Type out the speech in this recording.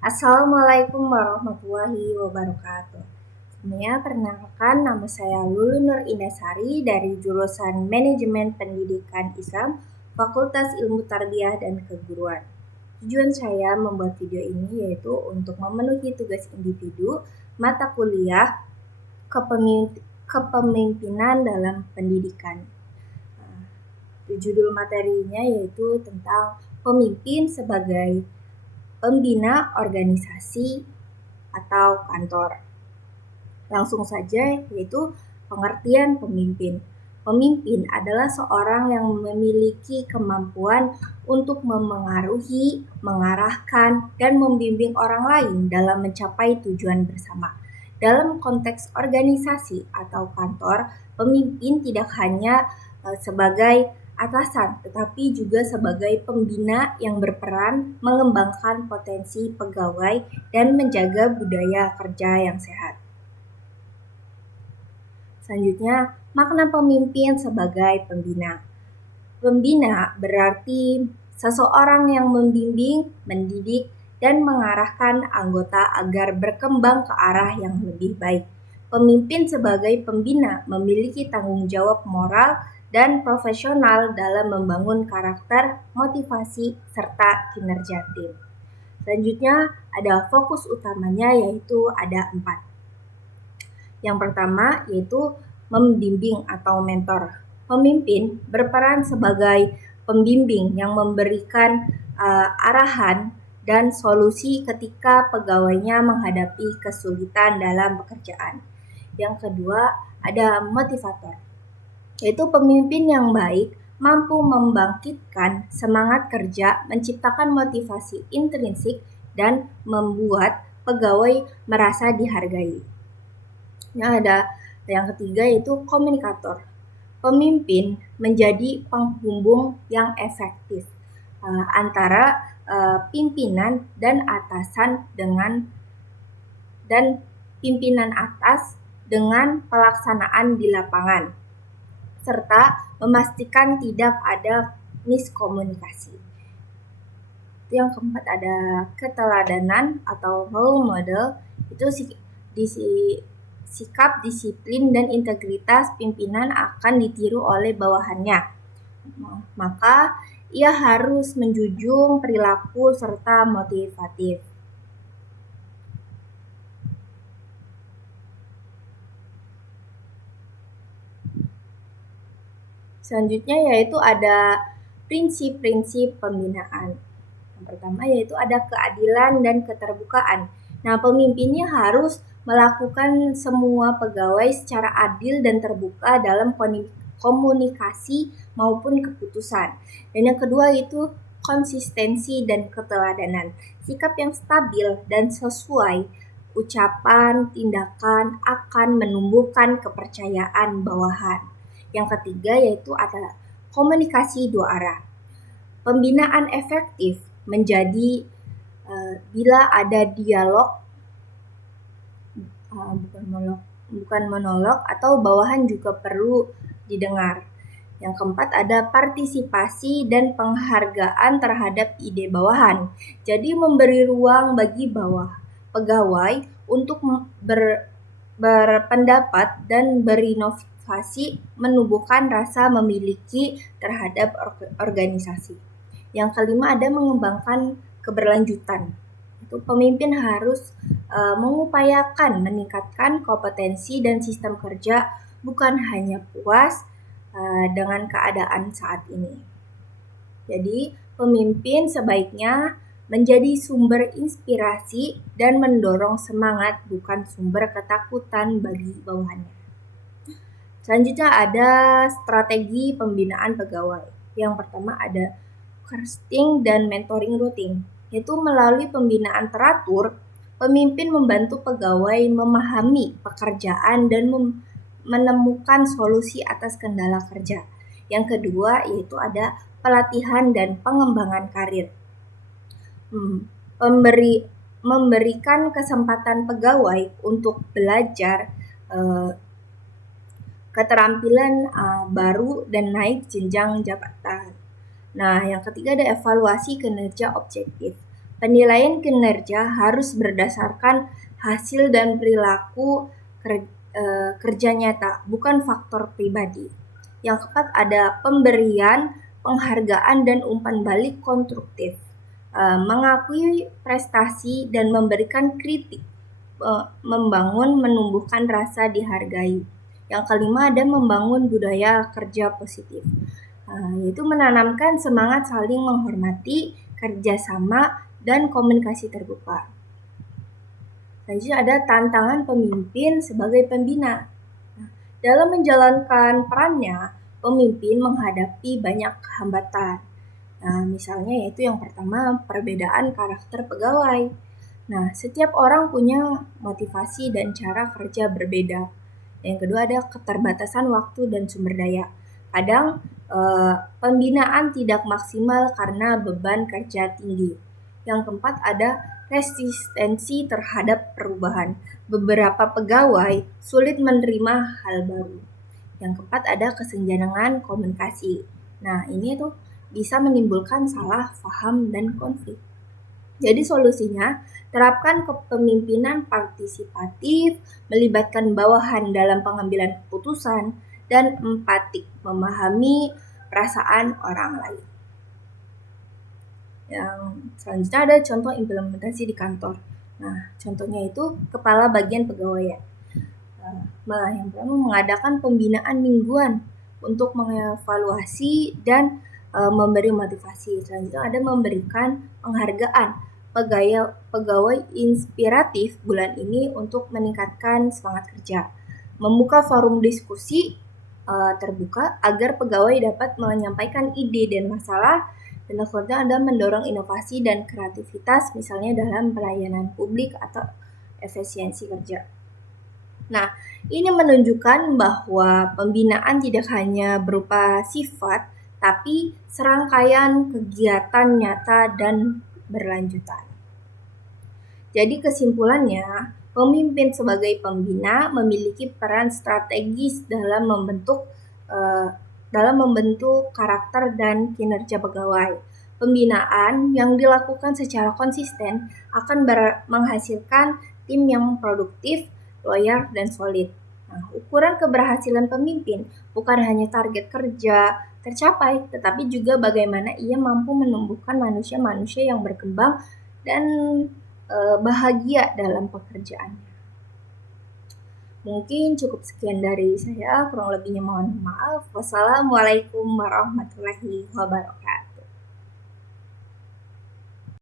Assalamualaikum warahmatullahi wabarakatuh. Sebelumnya perkenalkan, nama saya Lulu Nur Indasari dari jurusan Manajemen Pendidikan Islam, Fakultas Ilmu Tarbiyah dan Keguruan. Tujuan saya membuat video ini yaitu untuk memenuhi tugas individu mata kuliah kepemimpinan dalam pendidikan. Judul materinya yaitu tentang pemimpin sebagai pembina organisasi atau kantor. Langsung saja, yaitu pengertian pemimpin. Pemimpin adalah seorang yang memiliki kemampuan untuk memengaruhi, mengarahkan, dan membimbing orang lain dalam mencapai tujuan bersama. Dalam konteks organisasi atau kantor, pemimpin tidak hanya sebagai atasan, tetapi juga sebagai pembina yang berperan mengembangkan potensi pegawai dan menjaga budaya kerja yang sehat. Selanjutnya, makna pemimpin sebagai pembina. Pembina berarti seseorang yang membimbing, mendidik, dan mengarahkan anggota agar berkembang ke arah yang lebih baik. Pemimpin sebagai pembina memiliki tanggung jawab moral dan profesional dalam membangun karakter, motivasi, serta kinerja tim. Selanjutnya, ada fokus utamanya yaitu ada 4. Yang pertama yaitu membimbing atau mentor. Pemimpin berperan sebagai pembimbing yang memberikan arahan dan solusi ketika pegawainya menghadapi kesulitan dalam pekerjaan. Yang kedua ada motivator, yaitu pemimpin yang baik mampu membangkitkan semangat kerja, menciptakan motivasi intrinsik, dan membuat pegawai merasa dihargai. Yang ketiga yaitu komunikator. Pemimpin menjadi penghubung yang efektif antara pimpinan dan atasan dan pimpinan atas dengan pelaksanaan di lapangan, serta memastikan tidak ada miskomunikasi. Yang keempat ada keteladanan atau role model, itu sikap, disiplin, dan integritas pimpinan akan ditiru oleh bawahannya. Maka ia harus menjunjung perilaku serta motivatif. Selanjutnya yaitu ada prinsip-prinsip pembinaan. Yang pertama yaitu ada keadilan dan keterbukaan. Nah, pemimpinnya harus melakukan semua pegawai secara adil dan terbuka dalam komunikasi maupun keputusan. Dan yang kedua itu konsistensi dan keteladanan. Sikap yang stabil dan sesuai ucapan, tindakan akan menumbuhkan kepercayaan bawahan. Yang ketiga yaitu ada komunikasi dua arah. Pembinaan efektif menjadi bila ada dialog, bukan monolog, atau bawahan juga perlu didengar. Yang keempat ada partisipasi dan penghargaan terhadap ide bawahan. Jadi memberi ruang bagi pegawai untuk berpendapat dan berinovasi, menumbuhkan rasa memiliki terhadap organisasi. Yang kelima ada mengembangkan keberlanjutan. Itu pemimpin harus mengupayakan meningkatkan kompetensi dan sistem kerja, bukan hanya puas dengan keadaan saat ini. Jadi pemimpin sebaiknya menjadi sumber inspirasi dan mendorong semangat, bukan sumber ketakutan bagi bawahannya. Selanjutnya ada strategi pembinaan pegawai. Yang pertama ada casting dan mentoring rutin, yaitu melalui pembinaan teratur, pemimpin membantu pegawai memahami pekerjaan dan menemukan solusi atas kendala kerja. Yang kedua yaitu ada pelatihan dan pengembangan karir. Memberikan kesempatan pegawai untuk belajar keterampilan baru dan naik jenjang jabatan. Nah, yang ketiga ada evaluasi kinerja objektif. Penilaian kinerja harus berdasarkan hasil dan perilaku kerja nyata, bukan faktor pribadi. Yang keempat ada pemberian, penghargaan, dan umpan balik konstruktif. Mengakui prestasi dan memberikan kritik, membangun menumbuhkan rasa dihargai. Yang kelima ada membangun budaya kerja positif, yaitu menanamkan semangat saling menghormati, kerjasama, dan komunikasi terbuka. Selanjutnya ada tantangan pemimpin sebagai pembina. Dalam menjalankan perannya, pemimpin menghadapi banyak hambatan. Misalnya yaitu yang pertama, perbedaan karakter pegawai. Setiap orang punya motivasi dan cara kerja berbeda. Yang kedua ada keterbatasan waktu dan sumber daya. Kadang pembinaan tidak maksimal karena beban kerja tinggi. Yang keempat ada resistensi terhadap perubahan. Beberapa pegawai sulit menerima hal baru. Yang keempat ada kesenjangan komunikasi. Ini tuh bisa menimbulkan salah paham dan konflik. Jadi solusinya, terapkan kepemimpinan partisipatif, melibatkan bawahan dalam pengambilan keputusan, dan empatik, memahami perasaan orang lain. Yang selanjutnya ada contoh implementasi di kantor. Contohnya itu kepala bagian pegawaian. Yang pertama mengadakan pembinaan mingguan untuk mengevaluasi dan memberi motivasi. Selanjutnya ada memberikan penghargaan pegawai inspiratif bulan ini untuk meningkatkan semangat kerja. Membuka forum diskusi terbuka agar pegawai dapat menyampaikan ide dan masalah. Dan selanjutnya ada mendorong inovasi dan kreativitas, misalnya dalam pelayanan publik atau efisiensi kerja. Ini menunjukkan bahwa pembinaan tidak hanya berupa sifat, tapi serangkaian kegiatan nyata dan berlanjutan. Jadi kesimpulannya, pemimpin sebagai pembina memiliki peran strategis dalam membentuk karakter dan kinerja pegawai. Pembinaan yang dilakukan secara konsisten akan menghasilkan tim yang produktif, loyal, dan solid. Ukuran keberhasilan pemimpin bukan hanya target kerja tercapai, tetapi juga bagaimana ia mampu menumbuhkan manusia-manusia yang berkembang dan bahagia dalam pekerjaannya. Mungkin cukup sekian dari saya, kurang lebihnya mohon maaf. Wassalamualaikum warahmatullahi wabarakatuh.